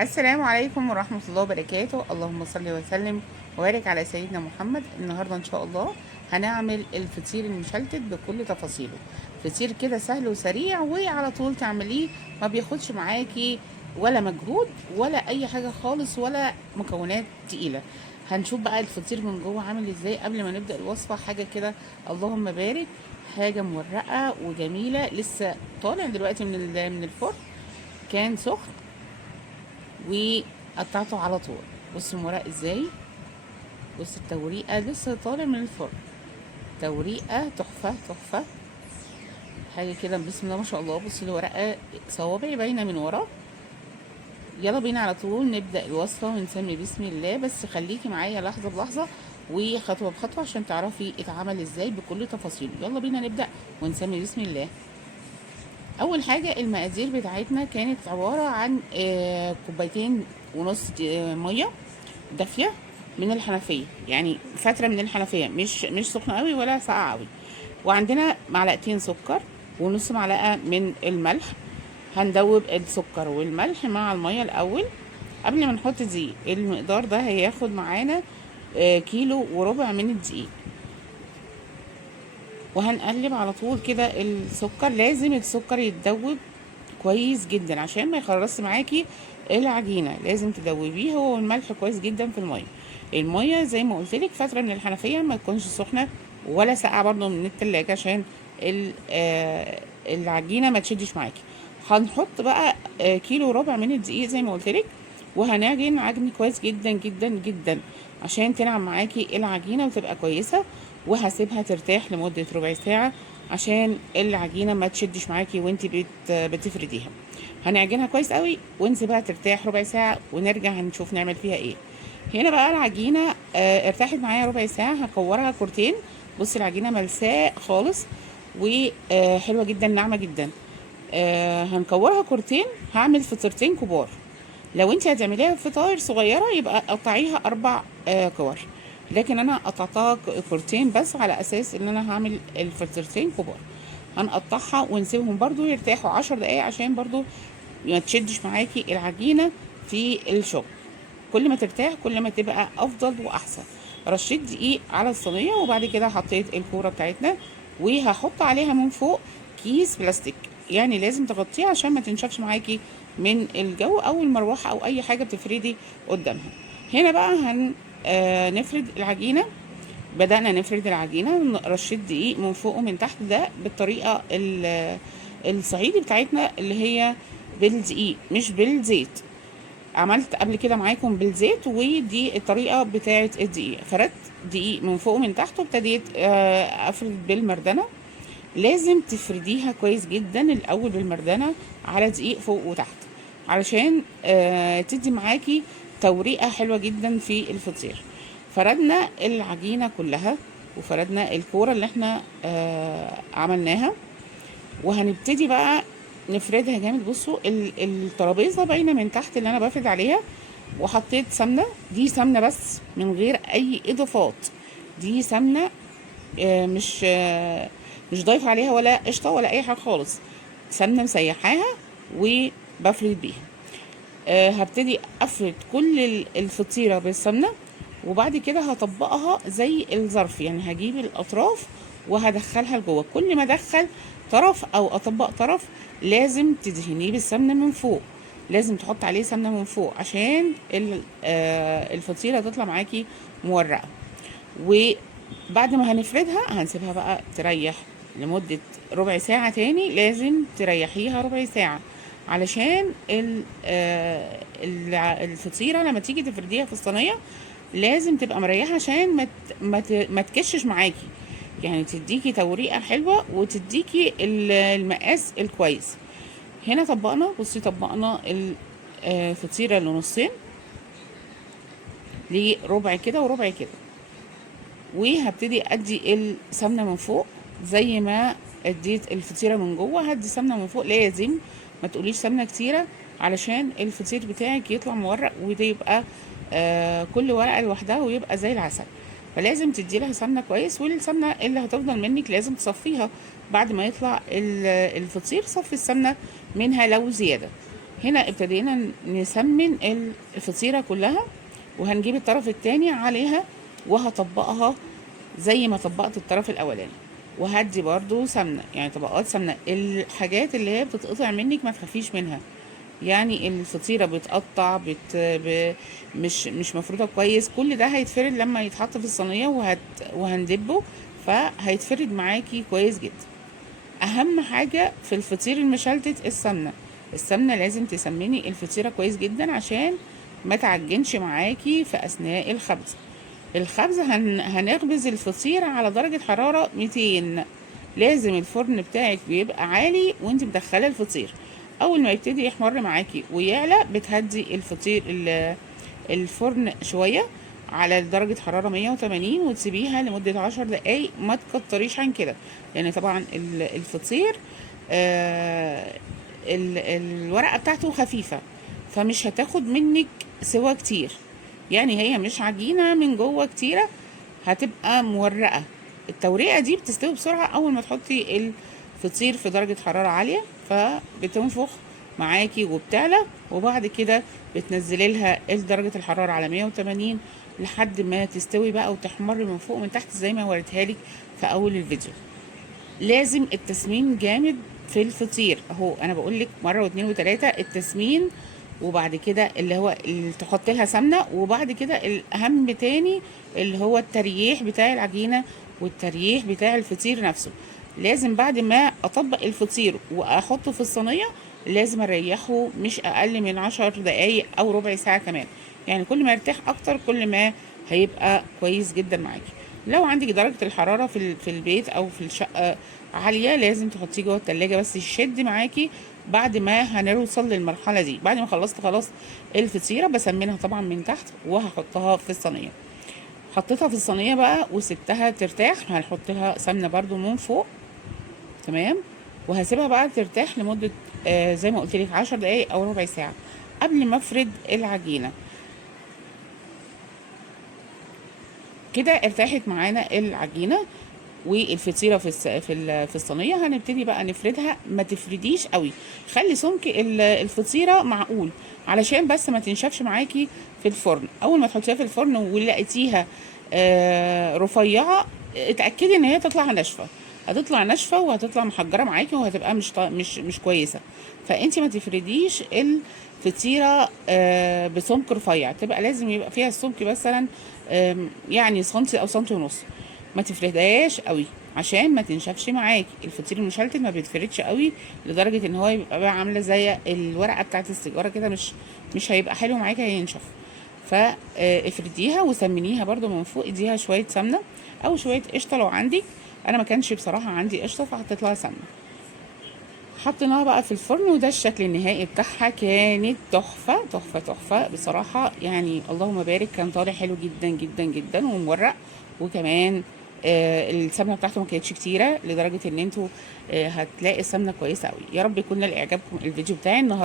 السلام عليكم ورحمة الله وبركاته. اللهم صل وسلم وبارك على سيدنا محمد. النهاردة ان شاء الله هنعمل الفطير المشلتت بكل تفاصيله. فطير كده سهل وسريع وعلى طول تعمليه، ما بياخدش معاكي ولا مجهود ولا اي حاجة خالص ولا مكونات تقيلة. هنشوف بقى الفطير من جوه عامل ازاي قبل ما نبدأ الوصفة. حاجة كده اللهم بارك، حاجة مورقة وجميلة، لسه طالع دلوقتي من الفرن، كان سخن وقطعته على طول. بص المرق ازاي، بص التوريقه لسه طالع من الفرن، توريقه تحفه تحفه، حاجه كده بسم الله ما شاء الله. بص الورقه صوابعي باينه من ورا. يلا بينا على طول نبدا الوصفه ونسمي بسم الله، بس خليكي معايا لحظه بلحظه وخطوه بخطوه عشان تعرفي اتعمل ازاي بكل تفاصيله. يلا بينا نبدا ونسمي بسم الله. اول حاجه المقادير بتاعتنا كانت عباره عن كوبايتين ونص ميه دافيه من الحنفيه، يعني فتره من الحنفيه، مش سخنه قوي ولا ساقعه قوي. وعندنا معلقتين سكر ونص معلقه من الملح. هندوب السكر والملح مع الميه الاول قبل ما نحط دقيق. المقدار ده هياخد معانا كيلو وربع من الدقيق. وهنقلب على طول كده السكر، لازم السكر يتدوب كويس جدا عشان ما يخرصش معاكي العجينه، لازم تدوبيه هو والملح كويس جدا في الميه. الميه زي ما قلت لك فتره من الحنفيه، ما تكونش سخنه ولا ساقعه برضو من التلاجة عشان العجينه ما تشدش معاكي. هنحط بقى كيلو وربع من الدقيق زي ما قلت لك، وهنعجن عجن كويس جدا جدا جدا عشان تنعم معاكي العجينه وتبقى كويسه. وهسيبها ترتاح لمده ربع ساعه عشان العجينه ما تشدش معاكي وانت بتفرديها. هنعجنها كويس قوي ونسيبها ترتاح ربع ساعه ونرجع هنشوف نعمل فيها ايه. هنا بقى العجينه ارتاحت معايا ربع ساعه، هكورها كورتين. بصي العجينه ملساء خالص وحلوه جدا ناعمه جدا. هنكورها كورتين. هعمل فطيرتين كبار. لو انت هتعمليها فطاير صغيره يبقى قطعيها 4 كور، لكن انا قطعتها كورتين بس على اساس ان انا هعمل الفطيرتين كبار. هنقطعها ونسيبهم برضو يرتاحوا 10 دقايق عشان برضو ما تشدش معاكي العجينه في الشغل. كل ما ترتاح كل ما تبقى افضل واحسن. رشيت دقيق على الصينيه وبعد كده حطيت الكوره بتاعتنا وهحط عليها من فوق كيس بلاستيك، يعني لازم تغطيه عشان ما تنشفش معاكي من الجو او المروحه او اي حاجه بتفردي قدامها. هنا بقى نفرد العجينه. بدأنا نفرد العجينه، رشيت دقيق من فوق ومن تحت، ده بالطريقه الصعيدي بتاعتنا اللي هي بالدقيق مش بالزيت. عملت قبل كده معاكم بالزيت ودي الطريقه بتاعه الدقيق. فردت دقيق من فوق ومن تحت وابتديت افرد بالمردنه. لازم تفرديها كويس جدا الاول بالمردنه على دقيق فوق وتحت علشان تدي معاكي توريقه حلوه جدا في الفطير. فردنا العجينه كلها وفردنا الكوره اللي احنا عملناها، وهنبتدي بقى نفردها جامد. بصوا الترابيزه باينه من تحت اللي انا بفرد عليها. وحطيت سمنه، دي سمنه بس من غير اي اضافات، دي سمنه مش ضايف عليها ولا قشطه ولا اي حاجه خالص، سمنه مسيحاها وبفرد بيها. هبتدي افرد كل الفطيره بالسمنه وبعد كده هطبقها زي الظرف، يعني هجيب الاطراف وهدخلها لجوه. كل ما ادخل طرف او اطبق طرف لازم تدهنيه بالسمنه من فوق، لازم تحط عليه سمنه من فوق عشان الفطيره تطلع معاكي مورقه. وبعد ما هنفردها هنسيبها بقى تريح لمده ربع ساعه تاني. لازم تريحيها ربع ساعه علشان الفطيره لما تيجي تفرديها في الصينيه لازم تبقى مريحه عشان ما تكشش معاكي، يعني تديكي توريقه حلوه وتديكي المقاس الكويس. هنا طبقنا، بصي طبقنا الفطيره لنصين، لربع كده وربع كده. وهبتدي ادي السمنه من فوق زي ما اديت الفطيره من جوه، هدي سمنه من فوق. لازم ما تقوليش سمنه كتيره علشان الفطير بتاعك يطلع مورق ويبقى كل ورقه لوحدها ويبقى زي العسل. فلازم تدي لها سمنه كويس، والسمنه اللي هتفضل منك لازم تصفيها بعد ما يطلع الفطير. صفي السمنه منها لو زياده. هنا ابتدينا نسمن الفطيرة كلها، وهنجيب الطرف التاني عليها وهطبقها زي ما طبقت الطرف الاولاني، وهدي برضو سمنة، يعني طبقات سمنة. الحاجات اللي هي بتتقطع منك ما تخافيش منها، يعني الفطيرة بتقطع مش مفروضة كويس، كل ده هيتفرد لما يتحط في الصينية وهندبه، فهيتفرد معاكي كويس جدا. اهم حاجة في الفطير المشلتت السمنة لازم تسمني الفطيرة كويس جدا عشان ما تعجنش معاكي في اثناء الخبز هنخبز الفطير على درجة حرارة 200. لازم الفرن بتاعك بيبقى عالي وانت مدخله الفطير. اول ما يبتدي يحمر معاكي ويعلى بتهدي الفرن شوية على درجة حرارة 180 وتسيبيها لمدة 10 دقايق، ما تكتريش عن كده، لان طبعا الفطير الورقة بتاعته خفيفة، فمش هتاخد منك سوا كتير، يعني هي مش عجينة من جوه كتيرة، هتبقى مورقة. التوريقة دي بتستوي بسرعة أول ما تحطي الفطير في درجة حرارة عالية، فبتنفخ معاكي وبتعلى، وبعد كده بتنزلي لها درجة الحرارة على 180 لحد ما تستوي بقى وتحمر من فوق ومن تحت زي ما وريتها لك في أول الفيديو. لازم التسمين جامد في الفطير، اهو انا بقول لك مره واثنين وثلاثه التسمين، وبعد كده اللي هو اللي تحط لها سمنه، وبعد كده الاهم تاني اللي هو الترييح بتاع العجينه والترييح بتاع الفطير نفسه. لازم بعد ما اطبق الفطير واحطه في الصينيه لازم اريحه مش اقل من 10 دقايق او ربع ساعه كمان، يعني كل ما يرتاح اكتر كل ما هيبقى كويس جدا معاكي. لو عندك درجة الحرارة في البيت أو في الشقة عالية لازم تحطيه جوه التلاجة بس يشد معاكي. بعد ما هنوصل للمرحلة دي، بعد ما خلصت خلاص الفطيرة بسمنها طبعا من تحت وهحطها في الصينية. حطيتها في الصينية بقى وسبتها ترتاح، هنحط لها سمنة برضو من فوق، تمام، وهسيبها بقى ترتاح لمدة زي ما قلت لك 10 دقايق أو ربع ساعة قبل ما افرد العجينة. كده ارتاحت معانا العجينه والفطيره في الصينيه. هنبتدي بقى نفردها، ما تفرديش قوي، خلي سمك الفطيره معقول علشان بس ما تنشفش معاكي في الفرن. اول ما تحطيها في الفرن ولقيتيها رفيعه اتاكدي ان هي تطلع ناشفه، هتطلع ناشفه وهتطلع محجره معاكي وهتبقى مش كويسه. فانت ما تفرديش الفطيره بسمك رفيع، تبقى لازم يبقى فيها السمك مثلا يعني سنتي او سنتي ونص، ما تفردهاش قوي عشان ما تنشفش معاكي. الفطير المشلتت ما بيتفردش قوي لدرجه ان هو يبقى بقى عامله زي الورقه بتاعت السيجاره كده، مش هيبقى حلو معاكي، هينشف. فافرديها وسمنيها برده من فوق، اديها شويه سمنه او شويه قشطه لو عندك. انا ما كانش بصراحه عندي قشطه فحطيت لها سمنه. حطيناها بقى في الفرن وده الشكل النهائي بتاعها. كانت تحفه تحفه تحفه بصراحه، يعني اللهم بارك، كان طالع حلو جدا جدا جدا ومورق، وكمان السمنه بتاعته ما كانتش كتيره لدرجه ان انتوا هتلاقي السمنه كويسه قوي. يا رب يكون لاعجابكم الفيديو بتاعي النهارده.